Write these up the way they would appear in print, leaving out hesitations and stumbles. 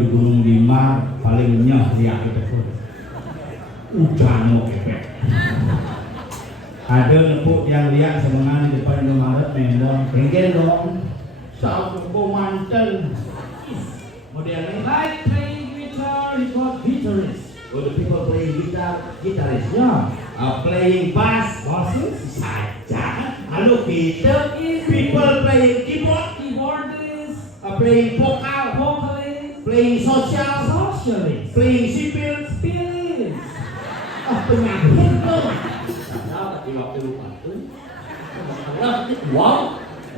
di Gunung Dimar paling nyah lihat itu udah mau kepek ada nepuk yang lihat semangat di depan Indomaret mendong pengen dong saat nepuk mantel modelnya Like playing guitar is called guitarist. oh, the people playing guitarist yeah. Playing bass saja lalu kita people playing Keyboardist, playing vokal vocalist, playing social socialist, playing sipil spirits. penyakit tuh Đó thì lọt từ lupa nó cái quán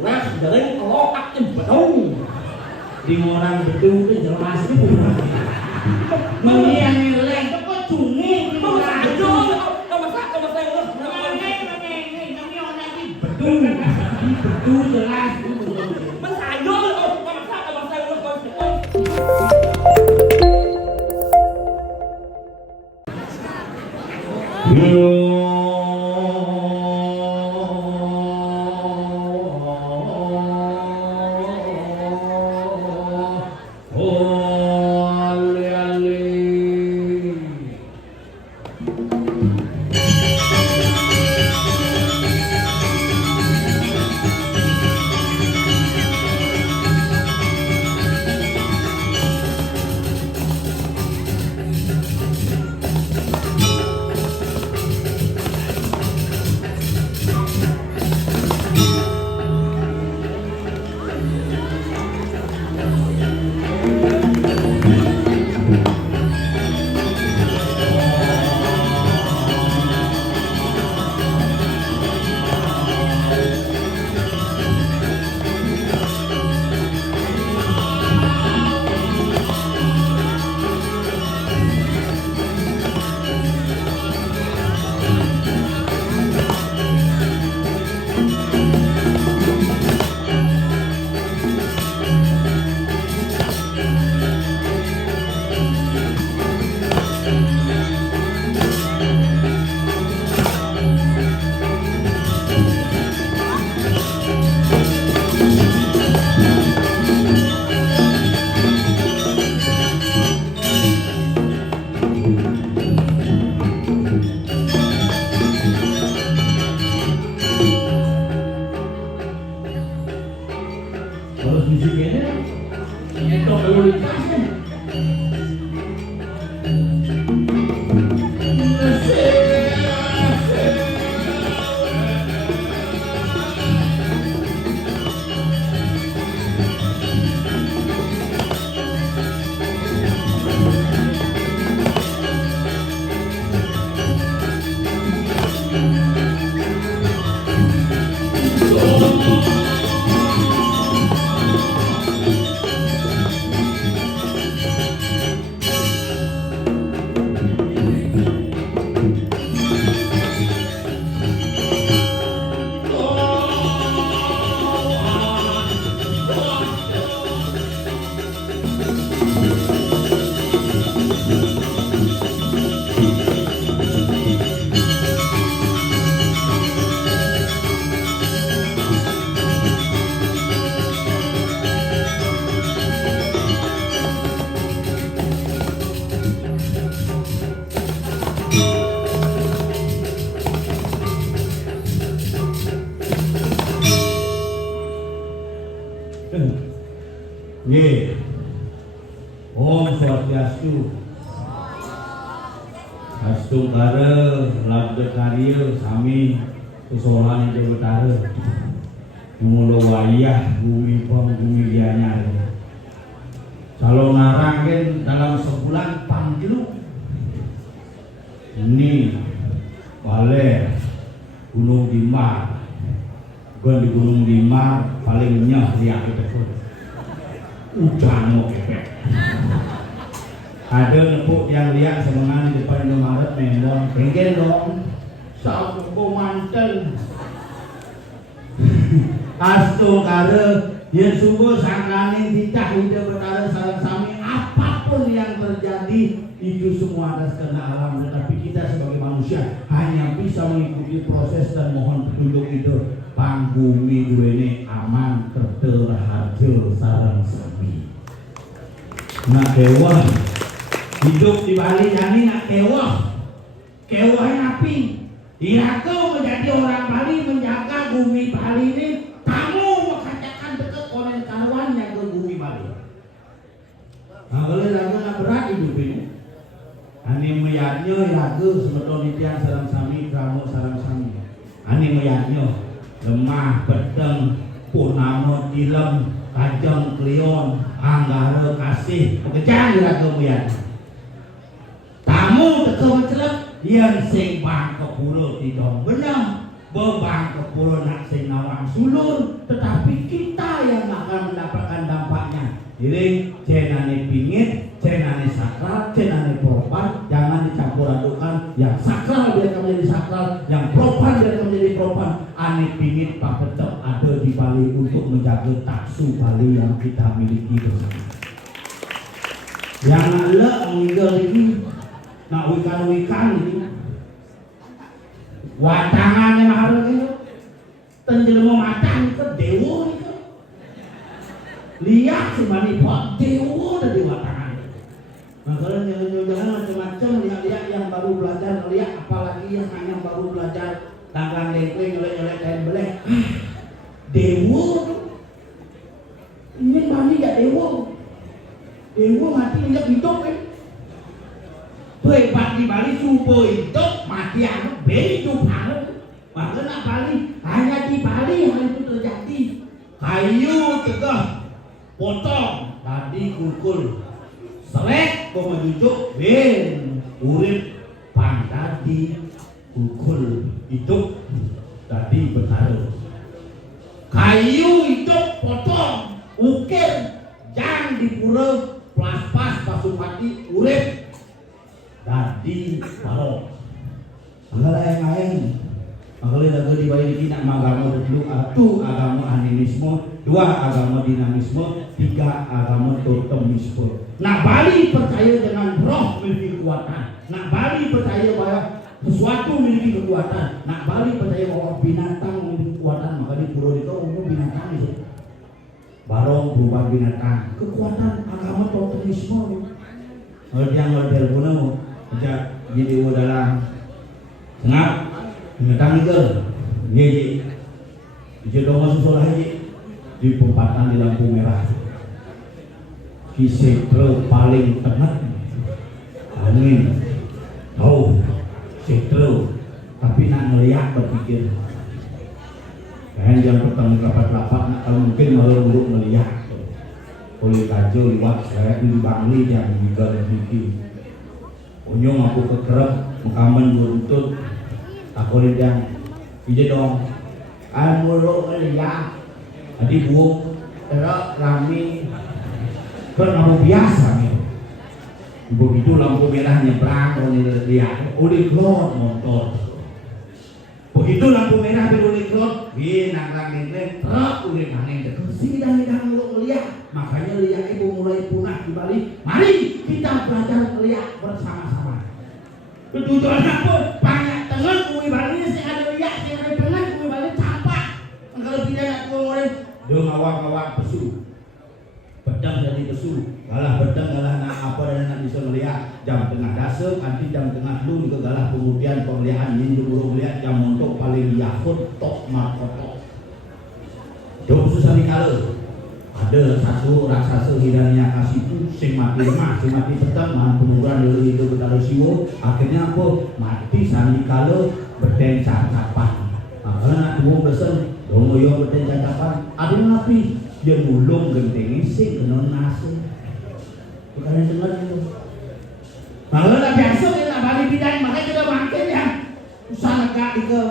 quán dari lokat cái betul di orang bedu itu jelas itu yang nilai itu kok cungi nó masak bedu bedu jelas nó xài vô nó masak nó terus musiknya itu prioritas Ye, Om Swastiastu, Astu Kare, Labda Karya, Sami, Kesolan Jawa Utara, Mula Wayah, Bumi Pom, Bumi Gianyar. Kalau ngarangin dalam sebulan panggilu, ini Baler, Gunung Dimar, di Gunung Dimar paling nyah lihat itu. Udah mau kepek ada nepuk yang lihat semangat di depan Indomaret mendong pengen dong saat nepuk mantel astu kare ya sungguh sangkani dicah ide berkara sarang sami apapun yang terjadi itu semua atas karena alam tetapi kita sebagai manusia hanya bisa mengikuti proses dan mohon petunjuk itu panggumi duweni aman kertel harjo sarang sami Nak kewah. Hidup di Bali jadi nak kewah. Kewahnya api. Iraku menjadi orang Bali, menjaga bumi Bali ini. Kamu mengatakan dekat orang kawan yang ke bumi Bali. Nah, kalau lagu nak berat hidup ini. Ani meyaknya lagu sebetulnya tiang sarang sami, kamu sarang sami. Ani meyaknya lemah, pedang, purnama, tilem, kajang, klion, anggara, kasih, pekerjaan lagu meyaknya. Tamu teka mencelak yang sing bang ke pulau tidak benar, bebang ke pulau nak sing nawang sulur, tetapi kita yang akan mendapatkan dampaknya. Jadi cenane pingit, cenane sakral, cenane propan, jangan dicampur adukan. Yang sakral biarkan menjadi sakral, yang propan biarkan menjadi propan. Ane pingit pak tetap ada di Bali untuk menjaga taksu Bali yang kita miliki bersama. Yang nak meninggal ini. Nak wikan ini watangan yang harus itu tenjelmu matang itu dewa itu lihat semani pot dewa dari watangan. Nah kalau jangan macam-macam lihat yang baru belajar lihat apalagi yang baru belajar tanggang dengkling nyelek kain beleh dewa ini mami gak dewa mati injak hidup kan. Hebat di Bali super hidup mati anu hidup anu makanya Bali hanya di Bali hal itu terjadi kayu tegah potong tadi kukul selek pemejujuk ben urip pantadi kukul hidup tadi bertaruh kayu hidup potong ukir jang dipura plas-pas pasupati urip tadi parok. Angkala yang lain. Angkala lagu di Bali ini nak agama dulu satu agama animisme, dua agama dinamisme, tiga agama totemisme. Nak Bali percaya dengan roh memiliki kekuatan. Nak Bali percaya bahwa sesuatu memiliki kekuatan. Nak Bali percaya bahwa binatang memiliki kekuatan. Maka di pulau itu umum binatang itu. Barong berubah binatang. Kekuatan agama totemisme. Kalau yang model pulau sejak jadi dalam sengat binatang itu ye jodoh susul aja di pempatan di lampu merah kisah paling tengah angin tahu setro tapi nak ngeliat berpikir kan yang pertama lapat-lapat nak kalau mungkin malah buruk melihat oleh kajo liwat saya di Bangli yang juga lebih Unyong aku kekerap mengkamen buntut aku lidang ije dong mulu ngeliat tadi buang terus rami berlalu biasa nih begitu lampu merah nyebrang lihat oleh klot motor begitu lampu merah oleh klot nangkang nengkeng terus oleh nangkeng sidang mulu ngeliat makanya lihat ibu mulai punah di Bali mari kita belajar melihat bersama-sama. Tujuan apa? Banyak tengah kue Bali si ada lihat si ada tengah kue Bali campak. Kalau tidak nak kue mulai dong awak pesu pedang jadi pesu galah pedang galah nak apa dan nak bisa melihat jam tengah dasar nanti jam tengah dulu ke galah kemudian pemeliharaan ini dulu melihat jam untuk paling yakut tok markotok dong susah dikala. Ada satu raksasa hidangnya kasih sing mati lemah, sing mati petang, mahan penurunan dari itu bertaruh siwo. Akhirnya apa? Mati sandikala berden cacapan. Kalau nak tunggu besen, dong yo berden cacapan. Ada napi dia mulung genteng sing kena nasi. Bukan dengar itu. Kalau nak biasa kita balik bidang, makanya kita makin ya. Usah negak itu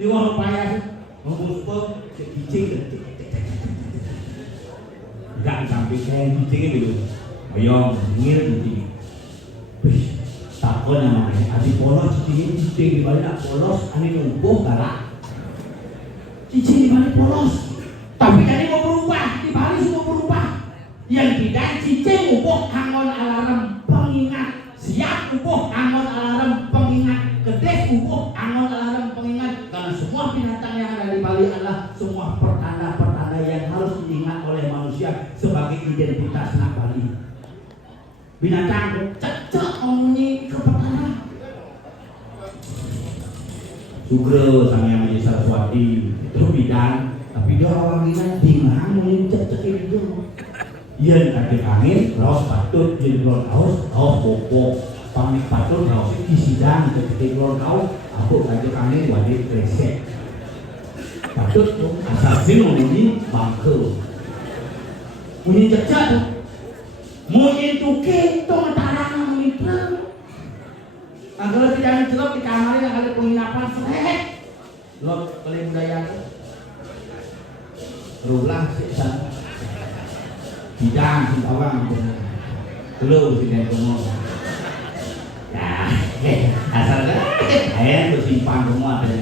di wang payah, ngomong sekicing. Gak sampai saya kucingnya dulu ayo ngir kucing takut namanya adik polos kucing di balik polos ane lumpuh galak kucing di balik polos tapi kan mau berubah di balik semua berubah yang tidak kucing ubuh angon alarm pengingat siap ubuh angon alarm pengingat kedes ubuh angon alarm pengingat karena semua binatang yang ada di Bali adalah semua pertanda-pertanda yang harus diingat oleh manusia sebagai identitas anak Bali. binatang cecek omni ke pertama. Sugro sang yang menjadi Saraswati itu bidan, tapi dia orang ini tinggal mungkin cecek itu. Yen kaki angin, raos patut, yen lon raos bopok, pamit patut raos isidang, ketika lon raos, aku kaki angin wajib resek. Patut asal sini muni bangke, muni cecek, muni tuke, tong tarang muni perang. Kalau tidak mencelok di kamar yang ada penginapan selek, lo kali budaya itu, rulang sih bidang si orang itu, dulu si dengkul, ya, asal kan, ayam tuh simpan semua ada,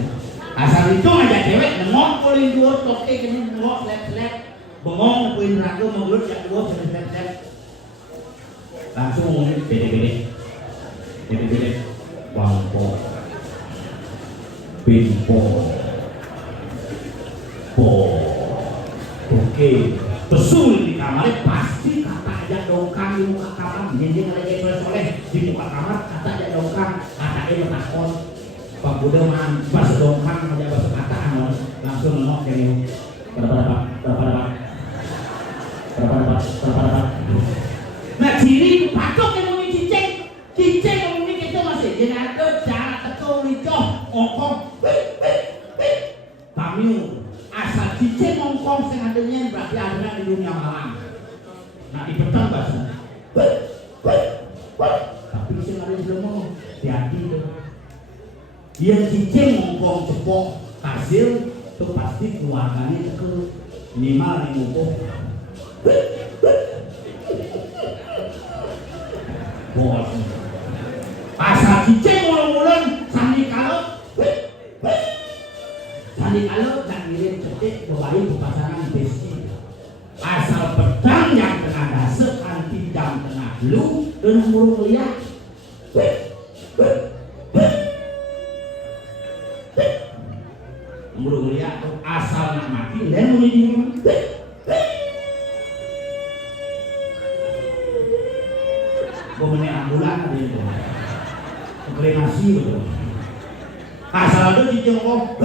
asal itu aja cewek nengok polin dua toke kini nengok selek, bengong polin ragu mengelut jak dua selek, langsung ngomongin bede. Bangko, pimpo, oke, pesul di kamar pasti kata aja dongkang di muka kamar, jadi lagi soleh di muka kamar kata aja dongkang, kata dia menakon, Pak Buddha man, pas dongkang aja bahasa kata langsung nengok yang berapa. Nah ciri patok yang mau cicing jadi ada cara tekul licoh ngokong kami asal cicing ngokong sing adanya berarti adanya di dunia malam. Nah di petang bahasa tapi sing ada di dalam hati-hati itu dia cicing ngokong cepok hasil itu pasti keluarganya tekul minimal di ngokong bos asal cicing mulung-mulung sandi kalau dan ngirim cetik bebayu ke pasangan besti asal pedang yang kena dasar kan tidak kena lu dan mulung liat mulung liat asal nak mati dan mulung boleh ambulan ada itu kremasi betul. Asal ada cicing ngomong,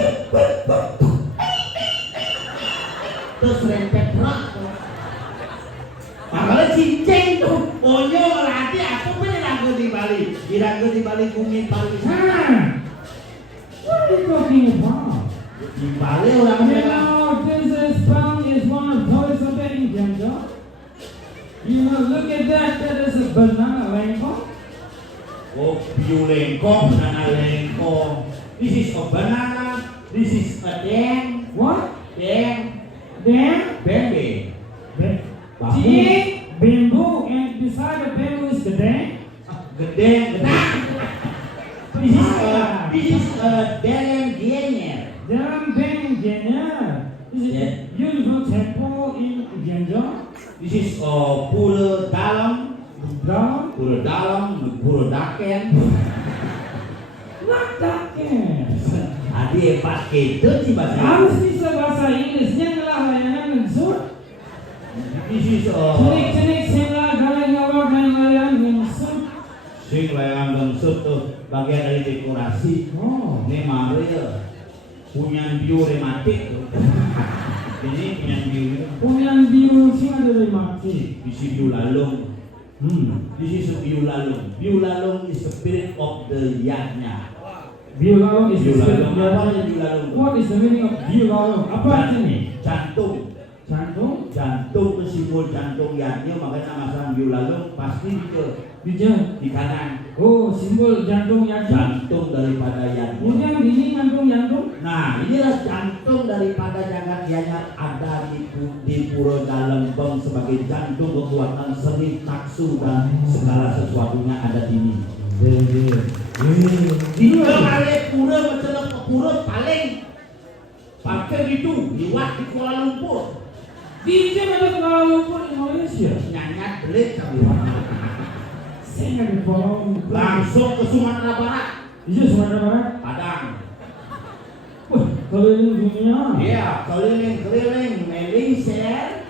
terus rempet berat. Makanya cicing tuh, onyo ngelatih aku pun dirangkut di Bali bumi Bali sana. What are you talking about? Di Bali orang You bilang, know, this is Bang is one of toys of any gender. You know, look at that is a banana rainbow. oh piu lengkong, banana lengkong. This is a banana, this is a deng. What? Deng, Dam? bambu, See? Bamboo, and beside the bamboo is the dam. gedeng. This is a deng gianyar. Dam Bang Jenya. This is Yeah. a beautiful temple in Gyeongju. This is pura dalam, Down. pura daken. Not that can. Adi pakai itu sih bahasa. Harus bisa bahasa Inggrisnya ngelah layanan ngensur. This is Cenik-cenik sila galeng ngawak dan layan ngensur. sing layang lengsut tuh bagian dari dekorasi. Oh. Ini Maria punya bio rematik tuh. Ini punya bio. Punyang biru sih ada dari mati. Di sini bio lalung. This is a bio lalung. Bio lalung is the spirit of the yadnya. Biolong is Bio the lalung. Apa yang bio lalung? What is the meaning of biolong? Apa artinya? Jantung. Jantung? Jantung itu simbol jantung yadnya, makanya nama bio lalung pasti di kanan. Oh, simbol jantung jantung. Jantung daripada yadnya. Kemudian ini jantung. Nah, inilah jantung daripada jagat yanya ada di Pura Dalembeng sebagai jantung kekuatan seni, taksu dan segala sesuatunya ada di sini. Di kali pura mencelok ke pura paling pakai gitu liwat di Kuala Lumpur. Di mana Kuala Lumpur di Malaysia? Nyanyat belit kali. Saya nggak di Kuala Lumpur. Langsung ke Sumatera Barat, Iya Sumatera Barat. Padang. Wah, keliling dunia. Iya, keliling Malaysia.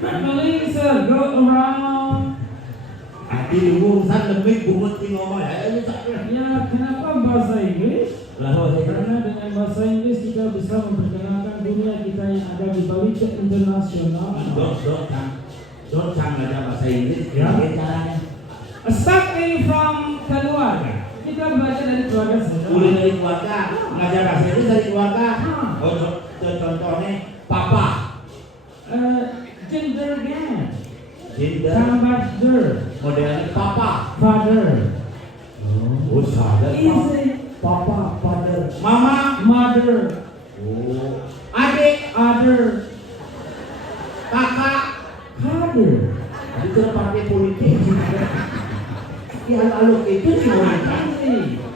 Keliling sir, go around. Hati urusan lebih bungut di ngomong ya. Ya, kenapa bahasa Inggris? Lalu Karena dengan bahasa Inggris kita bisa memperkenalkan dunia kita yang ada di balik ke internasional. Dot aja bahasa Inggris. Ya. Caranya. Starting from keluarga. Kita belajar dari keluarga saja. Mulai dari keluarga, ngajar bahasa Inggris dari keluarga. Oh, contohnya papa. Kindergarten. Gender. Kindergarten. Modelnya papa. Father. Oh, sadar. Easy. Papa, father. Mama, Mother. oh. Adik, Other. kakak. Father. Itu partai politik. Ya, lalu itu sih wanita.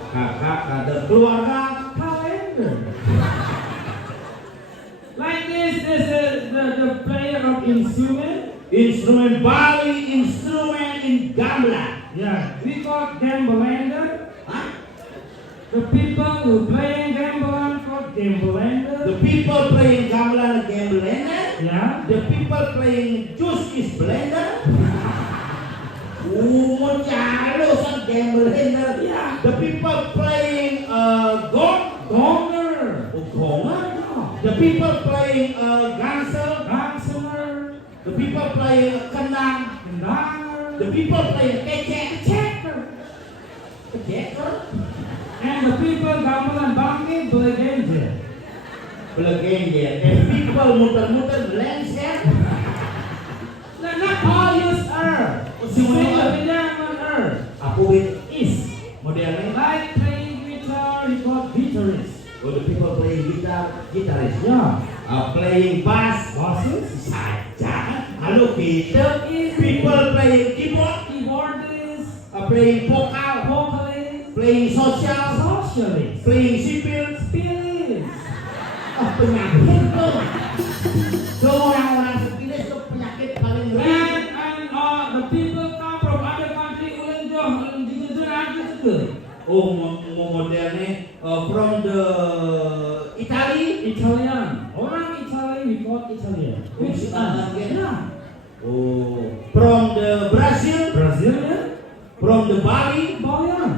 Kakak, kader, keluarga. Calendar. Like this is the player of instrument. Instrumen Bali, instrumen in gamelan. Yeah, we call gambelander. Hah? The people who playing gamelan called gambelander. The people playing gamelan blender. Yeah. The people playing juice is blender. Mencalo san blender. Yeah. The people playing Gonger. gonga. The people playing gansel. Gangster. The people playing kenang. Kendanger. The people playing kecek. Checker. Keceker. And the people gamelan bangkit belajar. Belegender. The people muter-muter belenser. Not all use earth. Semua Pinjaman earth. Aku with Is. modelnya. Like playing guitar, we call guitarist. Oh, the people playing guitar, guitarist. Yeah. Playing bass, Bosses. saja. Halo kita, people playing keyboard, Keyboardist. playing vokal, Vocalist. playing social, Socialist. playing sipil. Spirit. Penyakit tuh. Tuh orang-orang sipilis tuh penyakit paling ngeri. And the people come from other country. Ulang jauh, ulang juga ada juga. Oh, modelnya from the Italy. Italian. Orang Italy we call Italian. Which Italian, one? yeah. Yeah. Oh, from the Brazil, Brazilian. from the Bali. Balian.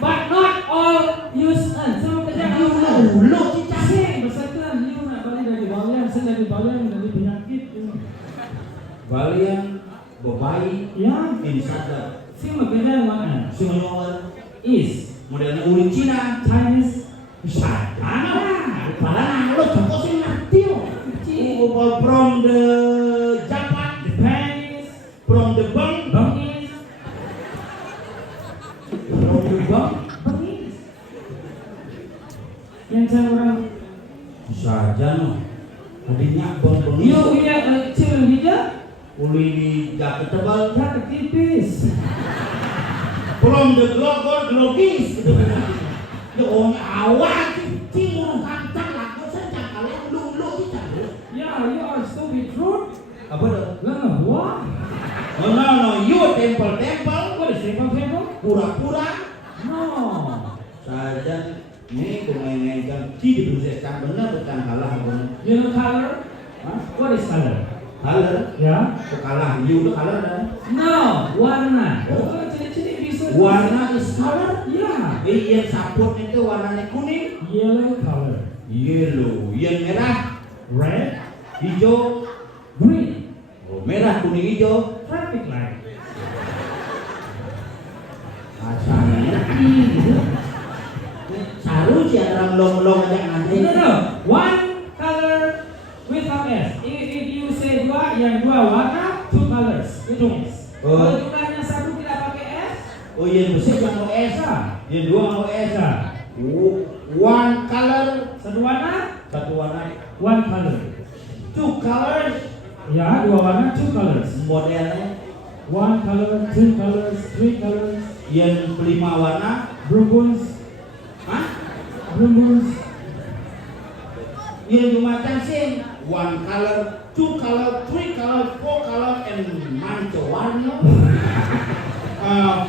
But not all use sama kerja Lu cicak. Sing, bersatuan, you nak balik dari Balian, saya dari Balian, dari penyakit. Balian bebayi Ya, inside the sing berbeda mana? Singoyor Is modelnya urin Cina. Chinese. Sadana, padahal lo joko sing ngerti lo. From the Japan, Japanese. from the Bang, Bangis. from the Bang. Bangis. Yang saya orang. Saja no. Tadinya Bang You iya kecil hijau. uli di jaket tebal. Ya tipis. From the Glogor Glogis. Ya orang awal cing orang kantang lah. Kau saja kalian lu kita. Ya, you are stupid truth. Apa dah? Lah, what? Oh no, you temple. What is temple? Pura-pura. No. Saja ini kemainkan di diproseskan benar bukan kalah benar. You know color? Hah? What is color? Kalah, Ya. kok kalah? You udah kalah dah. No, warna. Oh. Ciri-ciri bisa. Warna is color. Ya. Yang saput itu warnanya kuning. Yellow color. Yellow. Yang merah, Red. hijau. Green. Oh, merah, kuning, hijau. Traffic light. Asalnya ngerti gitu. Saru sih orang long aja nanti. No. One color without S. If you say dua, yang dua warna, two colors. Itu S. Oh. Kalau jumlahnya satu tidak pakai S, Oh, yang besar yang mau S, yang dua mau S. Oh, one color, satu warna, satu warna. one color. Two colors. Ya, dua warna, two colors. Modelnya One color, two colors, three colors. yang 5 warna. Brumbus, Hah? brumbus. Yang Jumatan sing one color, two color, three color, four color, and manca warna.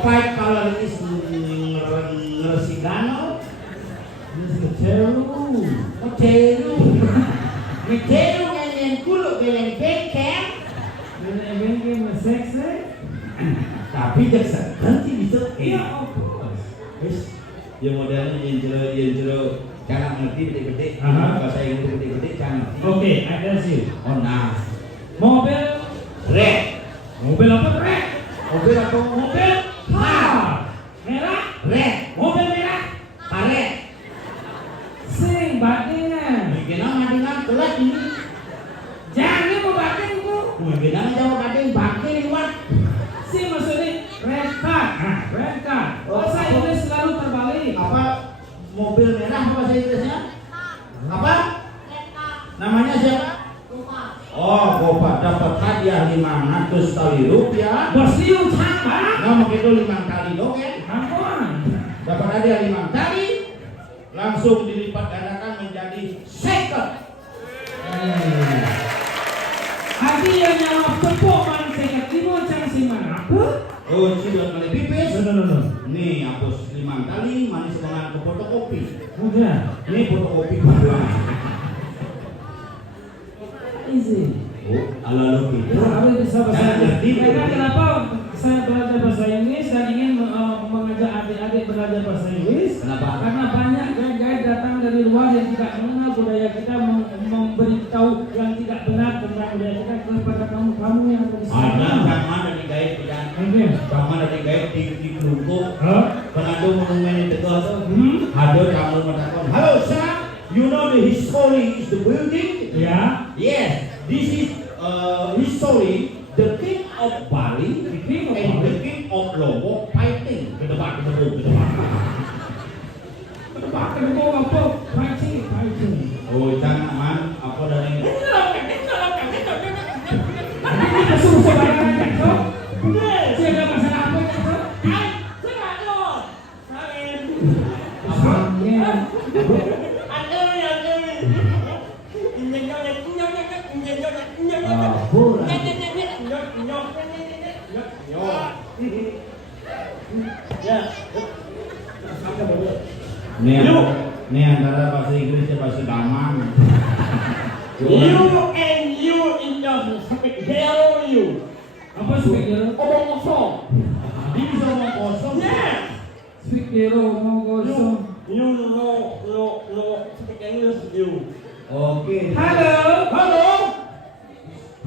Five color is ngresigano. This is Teru. Meteru. Meteru nganyen kulo beleng bengkel. Ini bengkel Tapi cek segan sih bisa. Iya, of course. Wis, yang modelnya yang jero jangan ngerti gede-gede. Aha. Bahasa Inggris gede-gede jangan ngerti. Oke, I ask you. Oh nah, Mobil, red. mobil apa red? Mobil apa? Mobil car. Merah, Red. mobil merah. Karet. Sing batingan. Mungkin dengan kelas ini. Jangan mau batin ku. Mungkin jawab ada yang bakti lewat. Si maksudnya red card. Nah, red card. Bahasa Inggris selalu terbalik. Apa mobil merah apa bahasa Inggrisnya? Apa? Namanya siapa? Oh, Gopar dapat hadiah 500 kali rupiah. Bos liu sama. Nah, begitu 5 kali dong ya. Ampun. Dapat hadiah 5 kali. Langsung dilipat gandakan menjadi second. Hati yang nyawa tepuk man sekat limo cang si mana apa? Oh, sudah kali pipis. No. Nih, hapus 5 kali manis dengan ke fotokopi. Udah. Ini fotokopi kedua. Easy. Oh, ala gitu. Harus bisa bahasa Jangan ngerti. Inggris. Karena kenapa saya belajar bahasa Inggris dan ingin mengajak adik-adik belajar bahasa Inggris? Kenapa? Karena banyak guide-guide datang dari luar yang tidak mengenal budaya kita, memberitahu yang tidak benar tentang budaya kita kepada kamu yang ada di Ada sana. sama dari gaya tidak. Oke. Sama dari gaya di kelungkup. Hah? Penadu monumen itu tuh. Hmm? Ada kamu mengatakan, "Hello sir, you know the history is the building?" Ya. Yes, this is history. The king of Bali The king of and Bali. the king of Lombok fighting. Ke depan. Kedua apa? Fighting. Oh, jangan man, apa dari Ini suruh sebarangan kan, so? Siapa masalah apa kan, so? Ini antara bahasa Inggris dan bahasa Daman. You and you in your speak hello you. Apa speak hero? Omong kosong. Dia bisa ngomong kosong. Yes. Speak hero mau gosong. You no speak English you. Oke. Hello. Hello.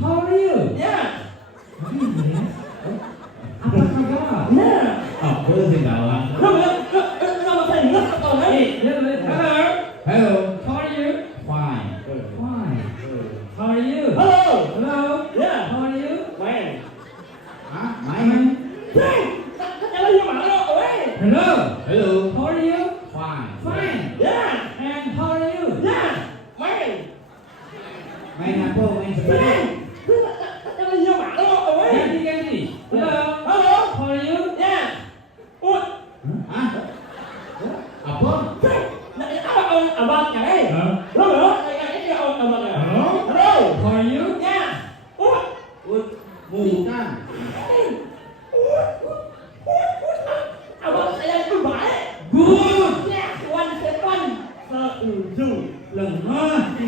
How are you? Yeah. Apa kabar? Yeah. Apa sih kawan? Nama saya Inggris atau Hey, hello. Hello. How are you? Fine. Fine. How are you? Hello. Hello. Yeah. How are you? When? Hah? Main? Hey. Jalan yang mana lo? When? Hello. Hello. How are you? Fine. Fine. Yeah. And how are you? Yeah. When? Main apa? Main sepeda? When? Jalan yang mana lo? When? Ganti. Hello. Hello. How are you? Yeah. Út. Hah? Apa? Abang cái. Hello. Abang cái. Hello. Hello. How are you? Yeah. Út. Ut. Bukan. Abang saya itu baik. Good. Ya, one second. Setuju. Lemah.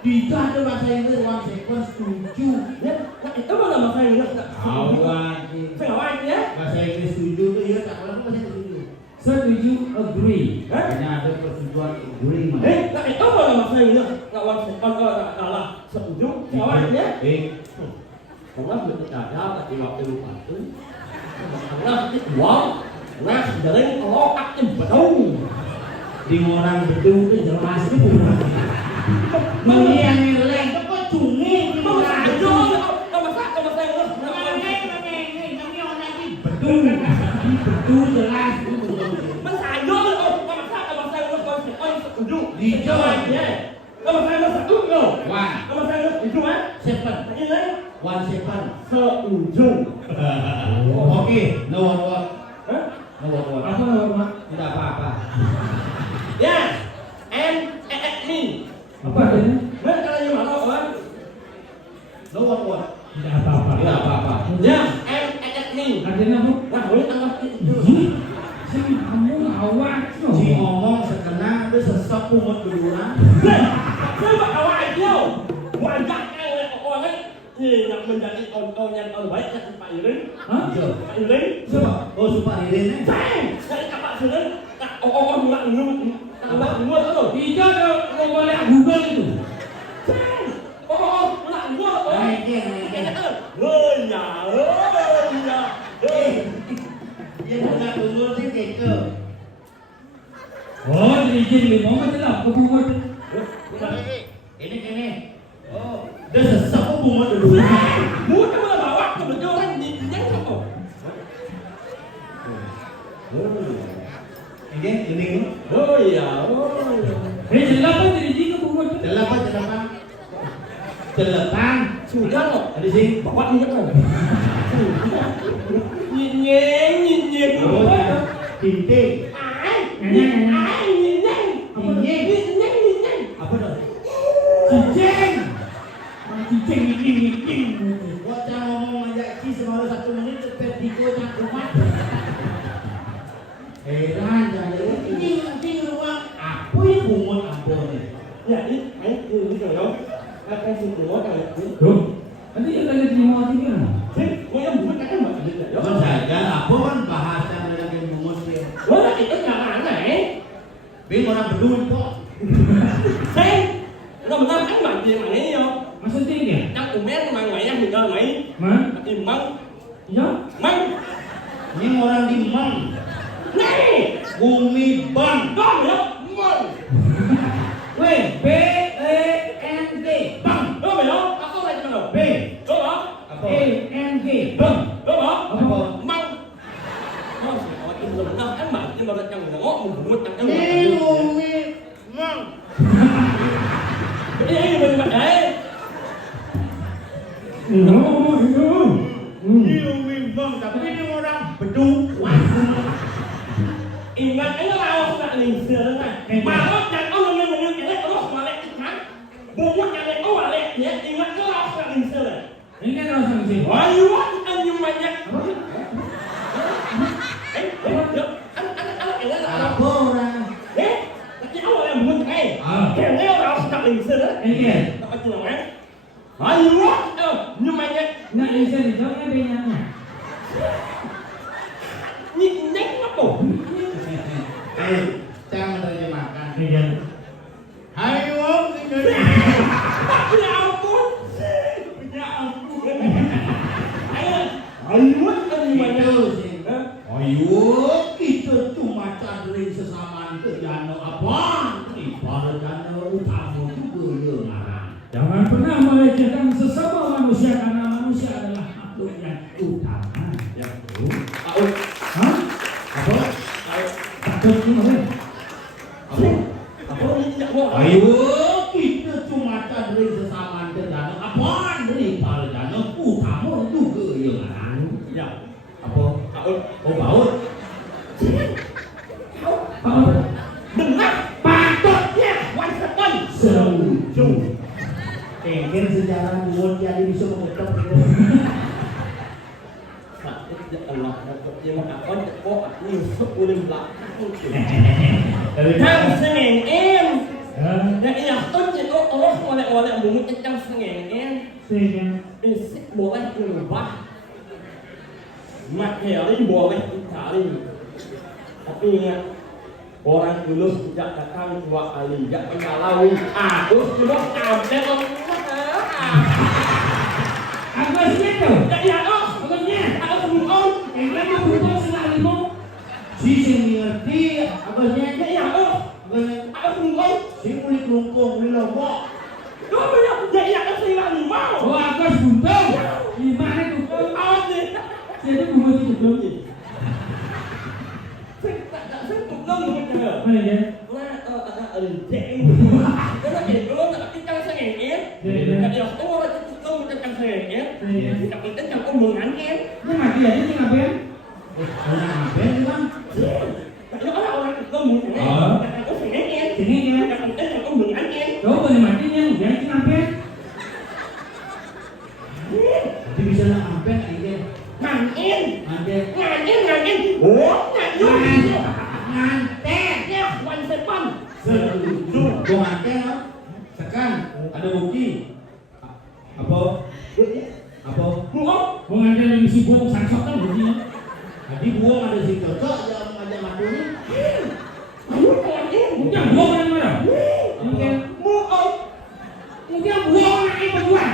Tidak ada bahasa Inggris. One second setuju. Ya, itu mana bahasa Inggris? Awan. Saya awal ya. Bahasa Inggris setuju tuh ya. Tak kalau bahasa Inggris setuju. Setuju agree. Hanya ada persetujuan agreement. Itu mana bahasa Inggris? Nggak one second. Salah. Setuju. Saya awal ya. Karena betul ada di waktu lupa itu. Karena uang, les dari kalau aktif betul. Di orang betul itu jelas itu. Dunia nilai itu kok cumi. Betul. Bahasa Inggris. Betul. Betul jelas. Sayur, bahasa Inggris konsekuensi setuju. Hijau. Ya. Bahasa Inggris setuju. One. Bahasa Inggris hijau kan? Seven. Ini One seven. setuju. Oke. No one word. Hah? No one word. Apa nama? Tidak apa-apa. Ya. And me. Apa artinya? Mereka lagi mana orang? No one word. Tidak apa-apa. Tidak apa-apa. Ya. And me. Artinya apa? Nah, boleh tengah itu. Si kamu awak no. Si ngomong sekena itu sesek pungut beluran. Saya buat awal itu. Banyak orang yang menjadi orang yang terbaik yang Irin. Hah? Iya. Pak Irin. Siapa? Oh, Supak Irin. Ceng, saya Pak Irin. Tak nggak nggak tuh. Iya dong, mau boleh Google itu. Ceng, nggak nggak. Naik dia, naik dia. Dia nggak umur sih keke. Oh, jadi izin lima macam lah, kebungan. Ini. Oh, dia sesek kok bunga dulu. Muốn nó bảo quát cái mình vô anh nhìn nhắn không? Ini. Ôi ya ôi. Eh, jelas kan jadi izin kebungan. Celepan. Celepan. Sudah loh. Ada sih. Bảo quát nhắn rồi. Nhìn nhẹ. Oh, ya. Tinting. Ai nhìn nhanh. Apa dah? Cicing. Cicing ini. Bocah ngomong aja Ci semalam 1 menit cepet dikoyak rumah. Heran jadi ini ruang apa yang bungut ampun. Jadi, anh cứ rồi đó. Anh xin của cái này. Tuh, nanti yang lagi di mau tinggal. Thế, tôi em muốn cái mà cái này đó. Kan saja apa kan bahasa mereka yang bungut dia. Đó là cái nhà hàng này. Bing orang bedul kok. Thế, rồi mình đang ăn bằng gì mà nghĩ không? Masa tinggi? Chắc tụi mấy mà mày ăn mình mày. Mana? Tìm măng. Ya. Măng. Ini orang di Mang, Này. Bumi Bang. Có gì không? Măng. Weh, B E N G. Băng. Có mày không? Tao có này cho mày đâu. B Có hả? E N G. Bang. Có hả? Apa? Măng. Có gì mà chúng mình đang ăn mặn nhưng mà bên trong mình ngót mình cũng muốn ăn Ini Bumi Mang. Cái gì mình mà để. No. Ini Bumi Bang, tapi ini orang bedul. Ingat ini lah aku nak lincir kan. Malah jangan orang yang menyukai Allah malah kan. Bukan jangan Allah leh ya. Ingat lah aku nak lincir. Ini kan orang sini. Ayo anh banyak. Anh Apa orang? Nanti awak yang menyukai. Kena orang aku nak lincir. Ini. Tak cuma kan. Ayo banyak. Nak lihat di dalam benyanya. Nhìn apa? Saya menerjemahkan. Iya. Hai Om, ini Ya ampun. Ya ampun. Ayo banyak. Ayo kita cuma cari sesama kerjaan apa? Ibarat jana utama juga ya ngarang. Jangan pernah melecehkan sesama manusia karena manusia adalah makhluk yang utama. Ya. Hah? Apa? Takut gimana? Apa ini tidak boleh? Ayo kita cuma cari sesama kerjaan apa? Ibarat jana utama juga ya ngarang. Ya. Apa? Oh baut. Apa? Benar. Patutnya one Setuju. Pengen sejarah buat jadi bisa mengetok itu. Allah dia mengakon kok ni sepuluh lah. Dari Kang sengeng em. Ya, Dan iya tu je Allah oleh bunyi kecang sengeng em. sehingga Isik boleh berubah. Materi boleh dicari. Tapi ingat orang dulu tidak datang dua kali, tidak menyalahi. Terus juga sampai apa sih itu? ya oh, Pokoknya aku semua yang lama berubah selalu mau. si sing ngerti abahnya ya oh, aku semua. si kulit lumpung kulit lombok. Kau punya ya aku selalu mau. Oh, aku buntung. Gimana tuh? Awas deh. Jadi bunga itu belum. Saya belum begitu. Mana ya? Ada jeng. Karena itu nak kita sengeng. Kalau aku orang itu tahu kita sengeng. Tapi kita jangan mengangen. Ini mati aja sih ngapain? Ngapain bang? Kalau orang itu mengangen, aku sengeng. Sini ya. Kita jangan mengangen. Kau boleh matinya, jangan sih ngapain? Nanti bisa nak ngapain aja. Ngangen. Ngapain? Oh, ngangen. Nganten. Ya, one second. Setuju. Gua nganten loh. Tekan. Ada bukti. Apa? Apa? Bukan. Kau nggak ada yang isi buat Buang sangsok kan begini. Jadi buang ada si cocok yang ngajak maturi. Ayo tanya. Mungkin buang yang mana? Mungkin Buang. mungkin buang yang berdua.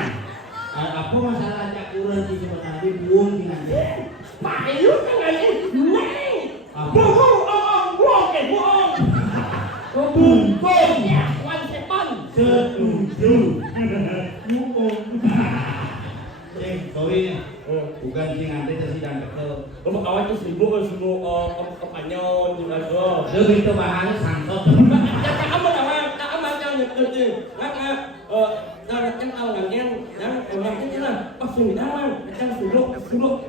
Apa masalah ajak kurang sih sebenarnya buang di nanti. Pak Ayu kan aja. Nih. Buang. Bungkung. Ya, wan sepan. Setuju. Bungkung. Sorry nih. Bukan sih nanti tersidang kekel. Kamu kawan tuh sibuk kepanyon juga tuh. Itu gitu bahannya sangkot. Ya tak aman jangan nyetir. Nggak kan awalnya yang orang itu lah pasti minang kan sibuk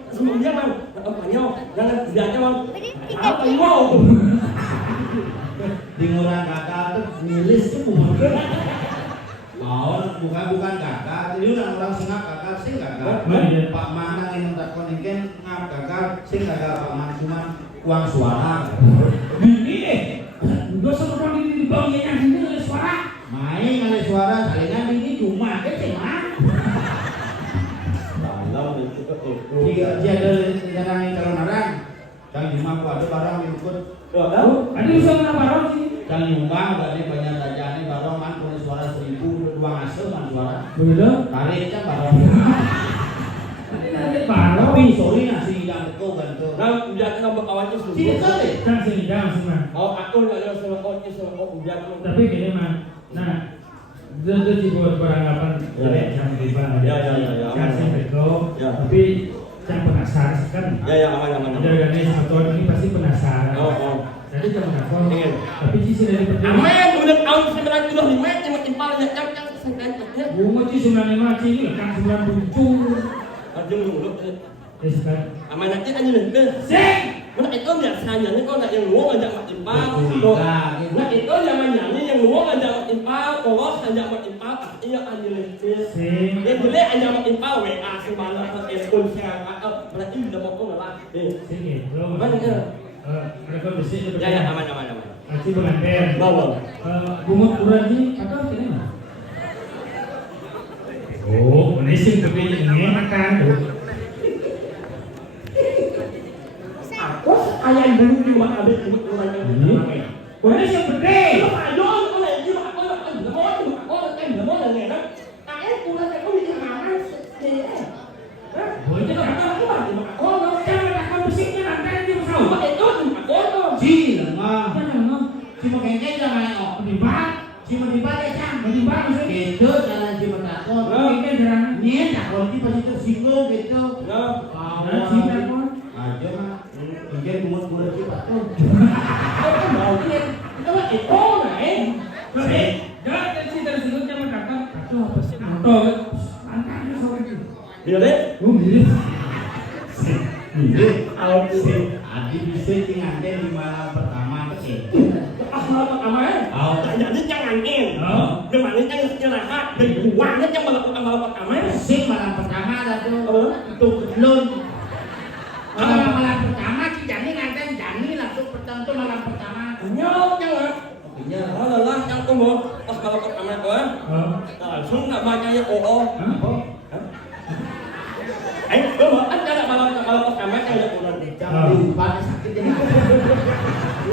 semua dia bang kepanyon dan biarnya bang apa yang mau Di ngurang kakak tuh milis tuh bukan. Mau bukan kakak. Jadi orang sengap kakak sing kakak. Pak Manang yang tak koningken ngap kakak sing kakak Pak Man cuma uang suara. Ini gue sempat di bawahnya yang sini oleh suara. Main oleh suara salingan ini cuma ke cuma. dalam itu Jika dia ada rencana calon orang, kang Juma ada barang ikut. Ada bisa menapa orang sini? Kang Juma ada banyak tajane barang man oleh suara 1000 dua hasil man suara. Boleh. Tarik kan barang. Ada baru. Tapi sorry nasi yang kau gantung. nah biar kita berkawan itu Sini kali. Kan sini jangan semua. aku nggak ada sama kau biar Tapi gini mah, nah, itu juga beranggapan jelek sama kita. Ya. Kasih beko, Ya. tapi yang penasaran kan. Ya aman. Jadinya satu ini pasti penasaran. Oh. Jadi jangan ngakon. Ingin. Tapi sisi dari pertama. Aman, kemudian tahun 95 yang makin parah yang sengkan ya. Bunga ci 95 ci ini kan 97. Ajung dulu. Ya sekarang. Aman nanti aja nanti. Sing. Mana itu biasanya nih kalau yang luang ajak makin parah. Nah itu zamannya nih yang luang ajak makin parah, polos ajak makin parah. Iya aja nanti. Sing. Yang jelek ajak makin parah, WA sembarang pakai phone share apa. Berarti udah mau kau lah. Sing gitu. Mana ya? Rekor besi itu. Ya aman. Aci pengantin. Bawa. Bunga kurang ji atau ini mah? Oh, menising tapi ini makan. Aku ayam dulu di mana ada cuma orang yang ramai. Kunis yang gede. Ayo, aku lagi aku nggak mau nggak. Ayam kurang aku di mana sih? Boleh tak aku mah. Oh, nggak jangan akan besinya lantai dia Aku mau. itu aku Ji lemah. Jangan mau. Cuma kengkeng jangan oh. Dibak. Cuma di balik kan. Dibak maksudnya. Gitu jalan cuma takut. Kengkeng jarang. Nih takut di pasti tersinggung gitu. Nah, Nah, cinta pun. Aja mah. Mungkin kumut-kumut kita tuh. aku mau dia. Itu nih. Tapi jangan cinta tersebut jangan kakak. Aduh apa sih? Motor. Pantai sore itu. Dia deh. Mirip. Ini Aku sih. Adi bisa tinggalkan di malam pertama kecil. Malam pertama ya. Jadi jangan Gimana yang istirahat dan uangnya yang melakukan malam pertama ya. Sing malam pertama ada tuh itu belum. Malam pertama si Jani nganten Jani langsung pertama tuh malam pertama. Nyok jangan. Iya. Lelah yang tunggu pas malam pertama itu ya. Langsung nak baca ya ada malam pertama yang ada bulan. Jam 4 sakit jadi.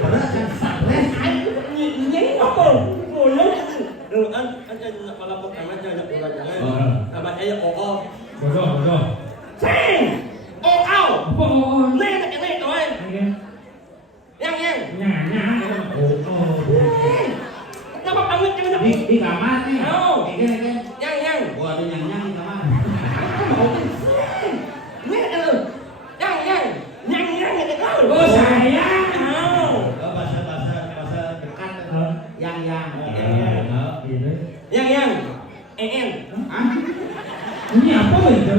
Berat kan stres. Ini apa? Boleh. Ada malam pertama yang ada bulan jangan. Nak baca ya Bodoh. Sing. Apa oh? Nek thôi. Yang. Nyanya. Kenapa kamu jangan Di kamar nih. Oh. Egen. yang. Gua ada nyang di kamar. Mau sing. Nek yang itu kau. Oh saya. Bahasa dekat. Yang. Yang. En. Hah? Ini apa itu?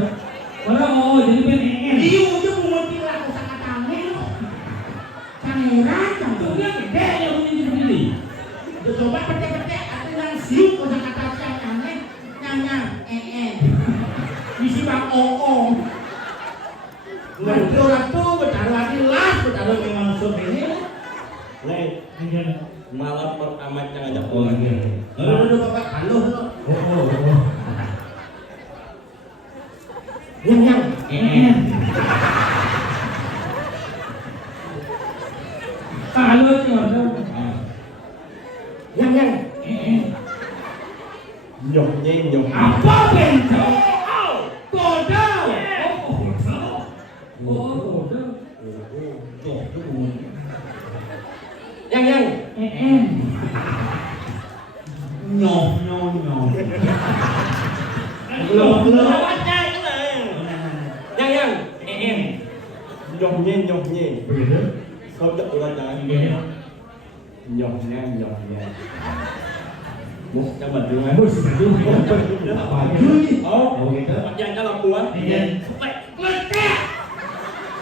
Kalau jadi pengen. Iya, udah mau dilakukan sangat aneh loh. Pangeran, Contohnya gede yang punya sendiri. coba pete-pete, ada yang siu kata-kata yang aneh, nyang, Bisi bang Nanti orang tuh bertaruh las, bertaruh memang ini. Nek. Enggak. Malam pertama yang ada Oh bulan. iya. Aduh, bapak, halo. Oh. Yang. Eh. Kalau itu Yang nhục nhé nhục apa bento? Kodok. Oh, kodok. Yang Nhột. Lột anh trai cái này Yang em nhục nhé không được lên trời nhục nha một cho mình luôn á Yang kalau tua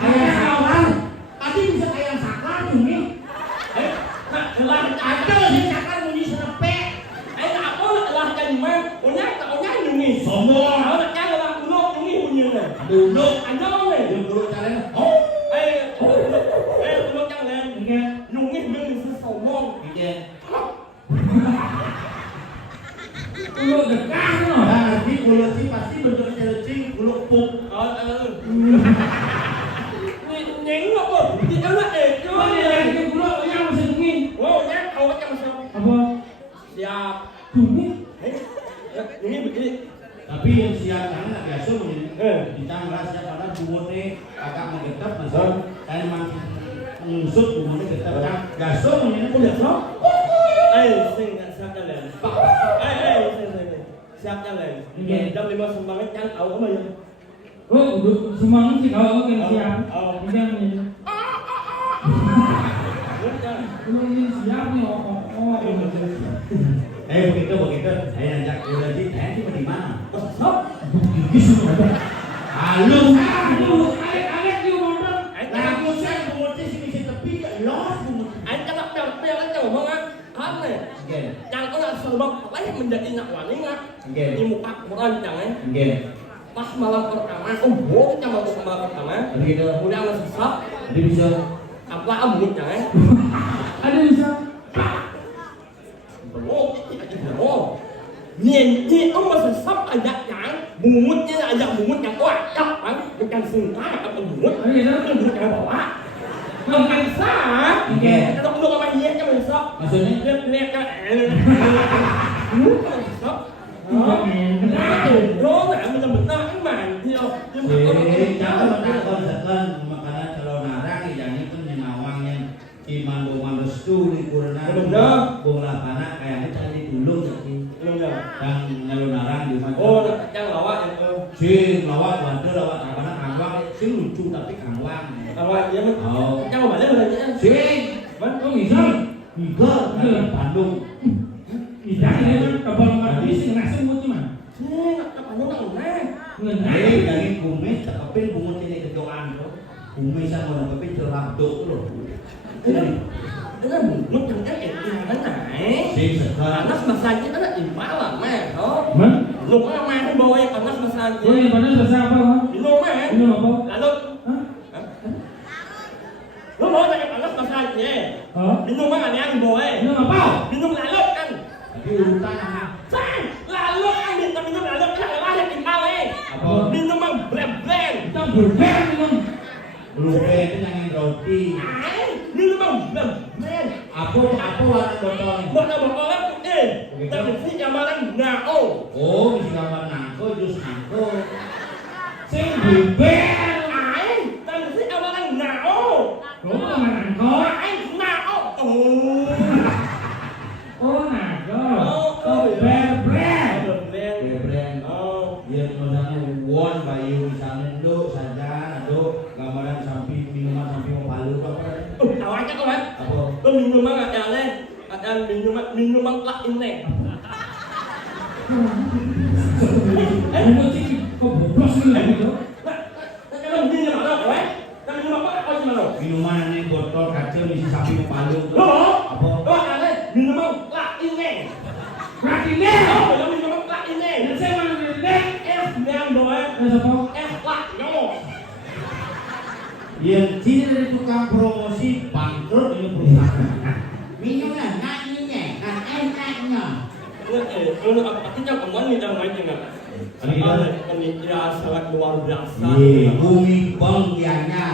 Kayak sawan. Tadi bisa kayak saklar cumi. Ada sih saklar bunyi serepe. aku lah chân mà cậu nhá nhiều nghỉ Sombong. ở đặt cái là luôn những nghỉ nhiều này Duduk. anh đó này Duduk kalian. Oh. luôn chân lên nhiều nghỉ mình sẽ sầu ngon Iya. Lu dekat no. Nah, nanti kulit sih pasti bentuknya cacing, kulit pup. nhánh nó rồi thì nó lại để cho Mana yang ke pulau yang masih dingin? wow nhá cầu cái chân sao Apa? siap Dingin? ini begini Tapi yang siap karena biasa ini. Kita ngerasa pada bumune agak menggetap masuk. Kayak memang ngusut bumune getap kan. Gaso ini pun ya sok. xin siap cho lên siap cho lên đâm đi mà sùng bằng cái chân ẩu của mình Oh, semangat sih kalau kan siap. Jangan ini. Kalau ini siap nih, Begitu. Saya ajak udah sih, di mana? sốc Gigi semua ada. Halo. Alet dia nonton. Nah, aku saya bumune sih bisa tepi los bumune. anh chắc là bèo cái chầu mong á hết này Oke. chẳng có là sầu bông lấy menjadi nak wanita di muka Quran jangan Oke. pas malam pertama kita masuk malam pertama Begitu. udah nggak sesat Jadi bisa apa embut jangan Ada bisa. belum belum nhìn ông mà sesat aja jangan mumutnya aja mumut yang kuat kan bukan singkat atau mumut Ada itu. mumut yang bawa yang sah kalau udah sama dia kan sesat maksudnya lihat kan sesat đó là mình ta cái màn theo nhưng mà Jangan menakon-takon makanan kalau narang yang itu nyawang yang iman doman restu di kurna. Bener. Bola panak kayak tadi dulu jadi belum ya yang ngalu narang di mana. oh yang lawak yang Si lawat waduh lawat apa angwang si lucu tapi angwang. lawak ya mình Oh. yang mà balik là nhá Si Kan kok bisa? Iga dari Bandung. Tidak ini kan kebal mati sih kena semut cuman. apa nó nặng nè Ngena. Dari kumis tekepin bunga ini kejoan tuh. Kumis sama tekepin celabduk loh. thế là một trong các em đi cái này Si sekarang panas massage itu ada di malam mah oh Hah? lu mah main boy panas massage Oh, yang panas bahasa apa? lu mah Ini apa? lalu Hah? lu mau tanya panas massage ya Oh. minum mah aneh boy Ini apa? minum lalu kan tapi urutan anak San, lalu kan minta minum lalu kan lahir di Malaysia apa? minum mah brand Kita berben minum. Blue Band itu yang roti. minum mah brand Apa warna botol? Botol botolnya putih tapi sih gambaran nao Oh, bisa gambar nangko, jus nangko. Sing berben. tapi sih gambaran nao Oh, mana kau? nao Oh, naga. Oh, Oh, iya. berben. Blue Band. oh Dia misalnya won bayu misalnya do saja do gambaran samping minuman samping mau palu apa? tahu aja kau kan Apa? có minuman ada minuman plug in này Ini sih kok bobos gitu. Kalau begini mana kau kan minuman apa kau gimana Minuman ini botol kecil isi samping mau palu. lo Apa? lo ada minuman plug in này Ratine. oh ada minuman plug in này Saya mana ini? es yang boy Siapa? es plug no Yang sini dari tukang promosi bangkrut ini perusahaan. Minumnya nyanyinya, enaknya. Artinya kemana nih dalam aja nggak? Ini sangat luar biasa. Bumi bangkiannya.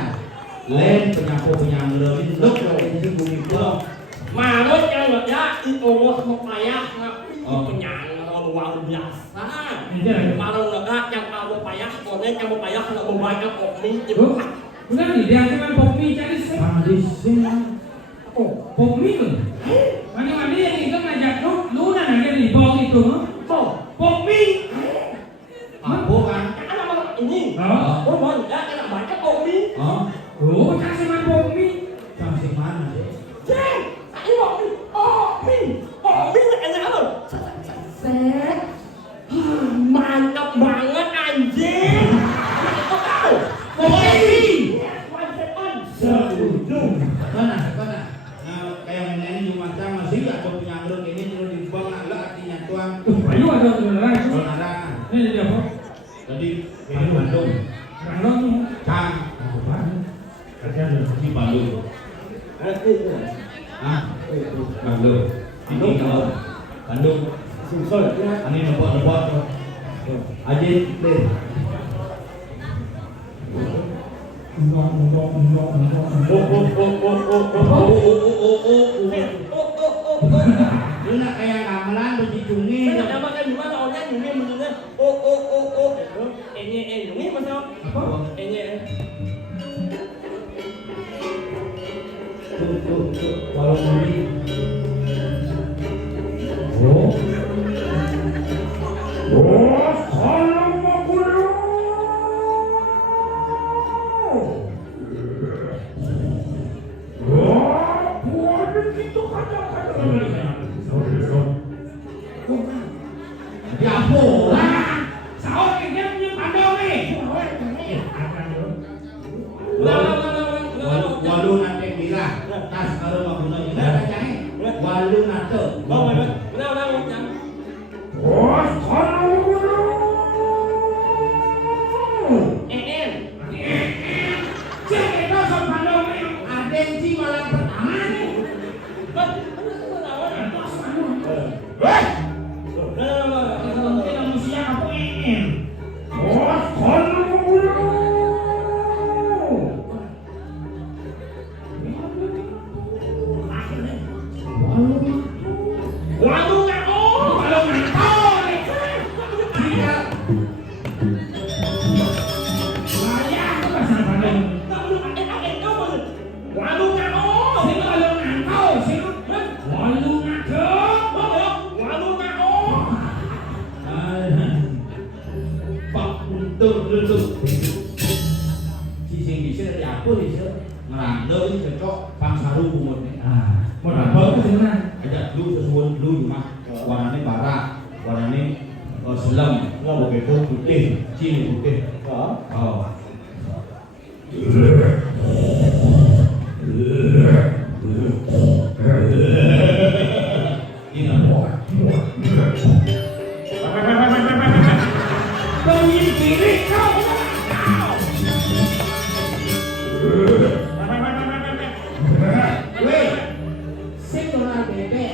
Lên penyapu penyamber ini look ini bumi blok. Mà nói cho là giá đi ô một bài á nhà luar biasa. Mà đâu là yang một bài á còn đây yang một bài á là một bài yang một mi Oh, benar nih, dia cuma pop mie cari saya. Oh, pop mie tuh. Mana yang itu ngajak lu nanya nih, bong itu, pop mie. Bukan. Ini. Oh, mau ya cái là bài cái pop mi. Oh, kasih makan pop mie. Kasih mana sih? Ceng, ini pop mie là enak loh. Set. Mantap banget anjing. Kau tahu? Pop mie. Setuju. Mana? Nah, kayak main di macam masih ada penyamber ini terus dibuang agak artinya tuang. Bayu ada beneran itu. Beneran. Ini dia apa? Jadi ini Bandung. Bandung. Kang. Di Bandung. Ah, Bandung. Ini kalau Bandung. Sungsol ya. Ini nebak tuh. Aja deh. Lu nak kayak gamelan berjicungi. Saya nak makan di mana orang nyungi menurutnya. Enye nyungi macam apa? Enye. Tuh. Kalau nyungi. Oh, kalau mau kudu. Ya pulang. Saud ini punya Bandung nih. Walu nate bilang tas kalau mau guna ini ada jangan. Walu nate. Benar. Bos kalau guna. Cek itu sama Bandung nih. Atensi malam pertama nih. Mungkin manusia kamu ingin. Bos kalau guna. Walu nggak Kalau mentol nih. Saya aku bahasa Bandung. Walu nggak Sino kalau ngantau, sino walu ngantau. Pak untuk si sing bisa dari aku bisa ngerandel ini cocok pangsaru umur nih. Mau apa itu sebenarnya? Ajak dulu sesuai dulu mah warnanya barak, warnanya selam, begitu putih, ciri putih. Oh. Ini apa? Banyin kiri kau. Weh, sing ora bebek,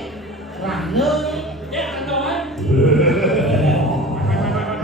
randel. Ini caranya.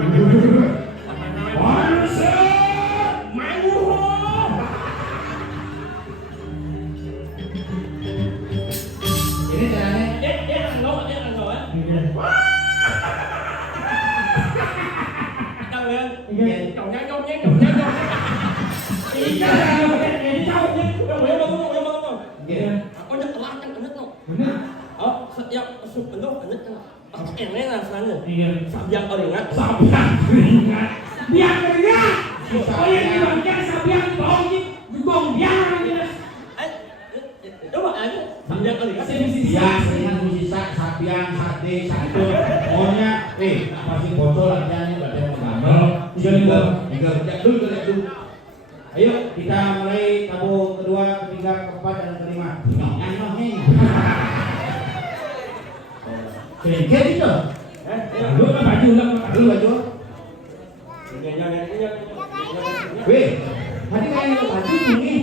Sabiang keringat. Biar keringat. Oh yang dibagian sabiang dibong biar jelas. Coba aja. Sabiang keringat. Ya, seringan musisa, sapiang, sate, sate. Maunya, pasti bocor latihannya gak ada yang menggambar. Enggak, dulu. Ayo, kita mulai tabu kedua, ketiga, keempat, dan kelima. Kayak gitu. Lu kan baju lah. Lu baju. Weh, tadi kayak itu baju ini.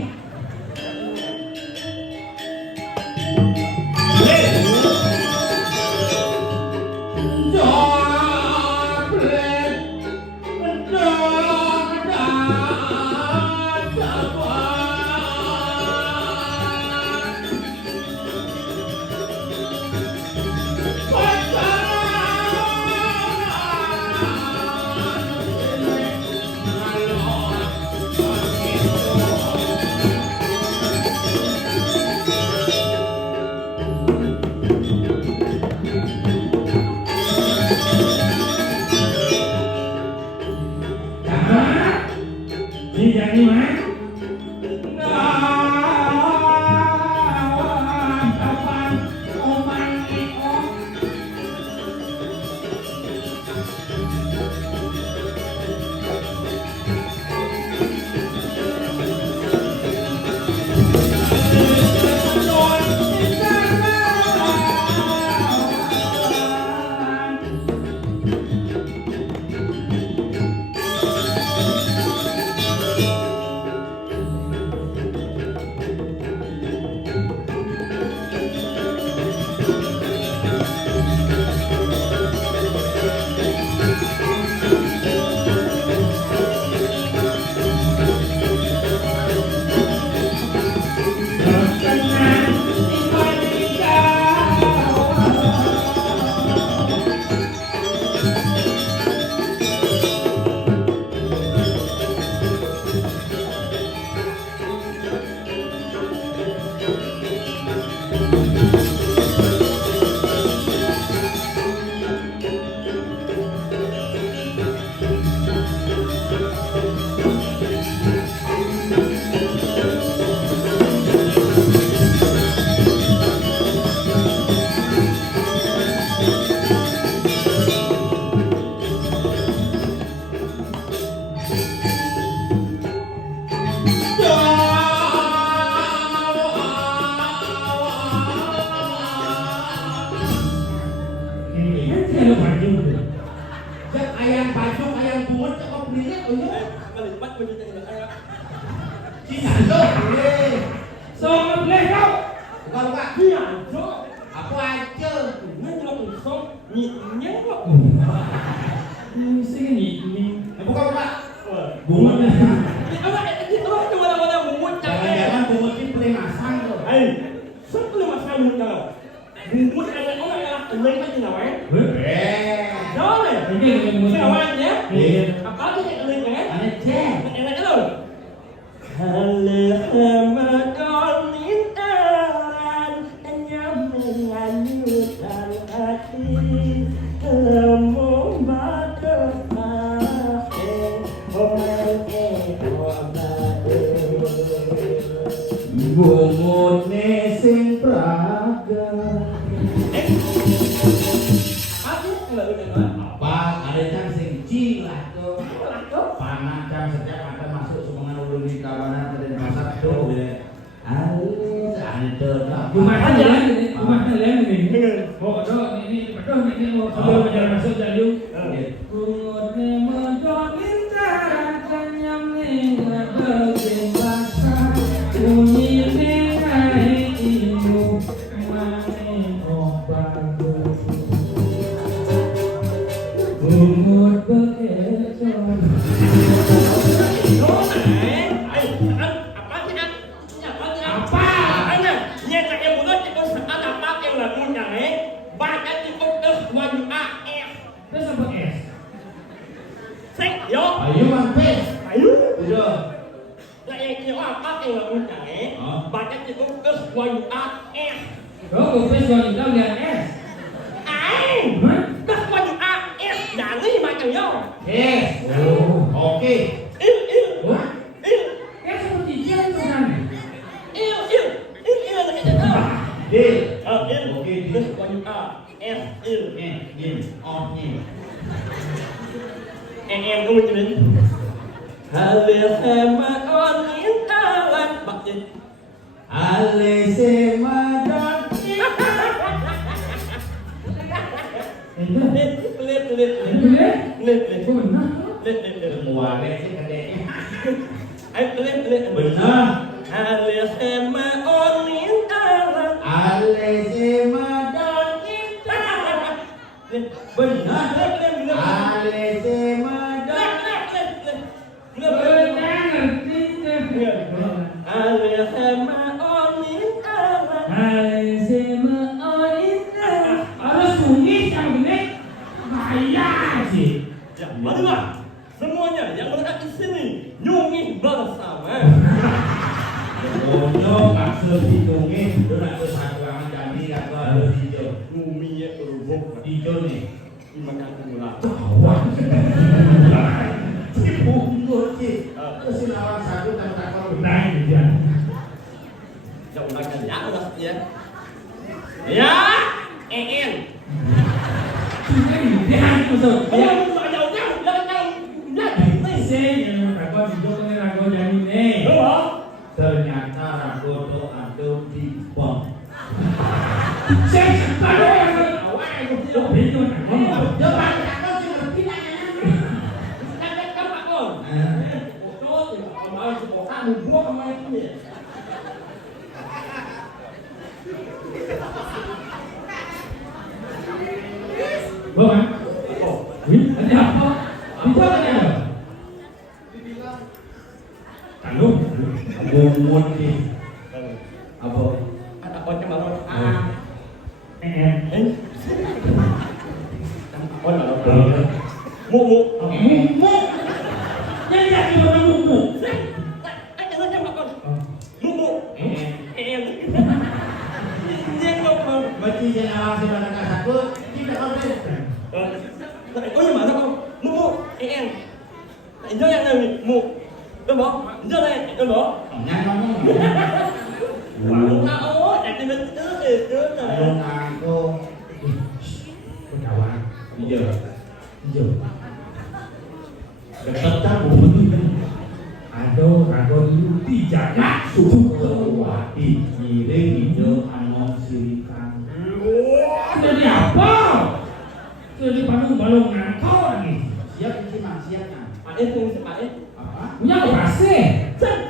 Ini lo baju tu. Jak ayam bacok, ayam bungut, cak kau beli ni, punya. Melipat begitu ayah. Cina tu, boleh. So, boleh kau. Bukan bukan. Iya, so. Apa aja. Ini kalau so, ni kok. Ini sih ni. Bukan bukan. Bunga ni. Apa cuma ada bungut Jangan-jangan bungut ni boleh masang tu. Hey, siapa yang masang bungut kau? Bungut ada orang yang lain macam apa? Jauh le. Ini yang Kawan ya? Iya. Apa tu yang lain kan? Ada cek. Enak tu. Halle Ramadan intaran anyam menganyutkan hati lemu batu akhir Bungut ni sing praga. Aku enggak dengar. Apa? Ada yang sing cilah tu. Panah jam setiap akan masuk semangat ulun di kawanan dan masak tu. Alis, ada tak? Rumah lain ni. Oh, ni betul ni mau sebelum berjalan masuk jalur. Bungut ni mojok intaran kenyam ni ngabekin basah. Bunyi ni ngai ibu mani obat. Bungut bekejon. Terus apa es? Ayo mampir. Udah. Kau kupis kau juga lihat es. Es. Oh, oke. Es seperti dia tu kan? Deal. Oke, Ni, oh ni. em có mình đến Hà liệt em mà con yến ta lan bạc gì Alese madan. lên Kau benar? Semua lesi kadeknya. anh lên Benar. Hà liệt em mà con yến ta lan Alese madan kita. Benar. Alese madan. Benar ngerti je. Hà liệt em mà con yến ta lan Hai sema orita. Ada sunyi yang gede. Bahaya sih. ya marilah semuanya yang berada di sini nyungi bersama Bonyo maksud hitungin. Itu nak satu orang jadi atau ada hijau. nyumi ya berubah Hijau nih. dimakan murah Wah. Si bungkus sih. Terus si lawan satu tak takut. Benar dia. Jauh lagi ya udah ya ya en Dia masuk. Dia jauh Saya yang ragu hidup ni ragu jadi ni. Ternyata ragoto aduk di bom. Saya kalau yang awal itu itu ngomong. Depan takut sih ngerti nak Bukan? Ada apa? Itu ada. Kalau Bungut nih. Apa? Muk Mumuk. Yang jadi orang mumuk. muk em Warung naon, eta itu Ayo ngangkung. Kawan. Iya. Iya. Tetep cabut. Aduh, itu dijaga Sukawati ngiring ide anon sirikan. jadi apa? Jadi balung nangkau lagi. Siap iki Mang, siap Mang. Pak E tunggu Pak E. Apa? Punya berhasil. Cek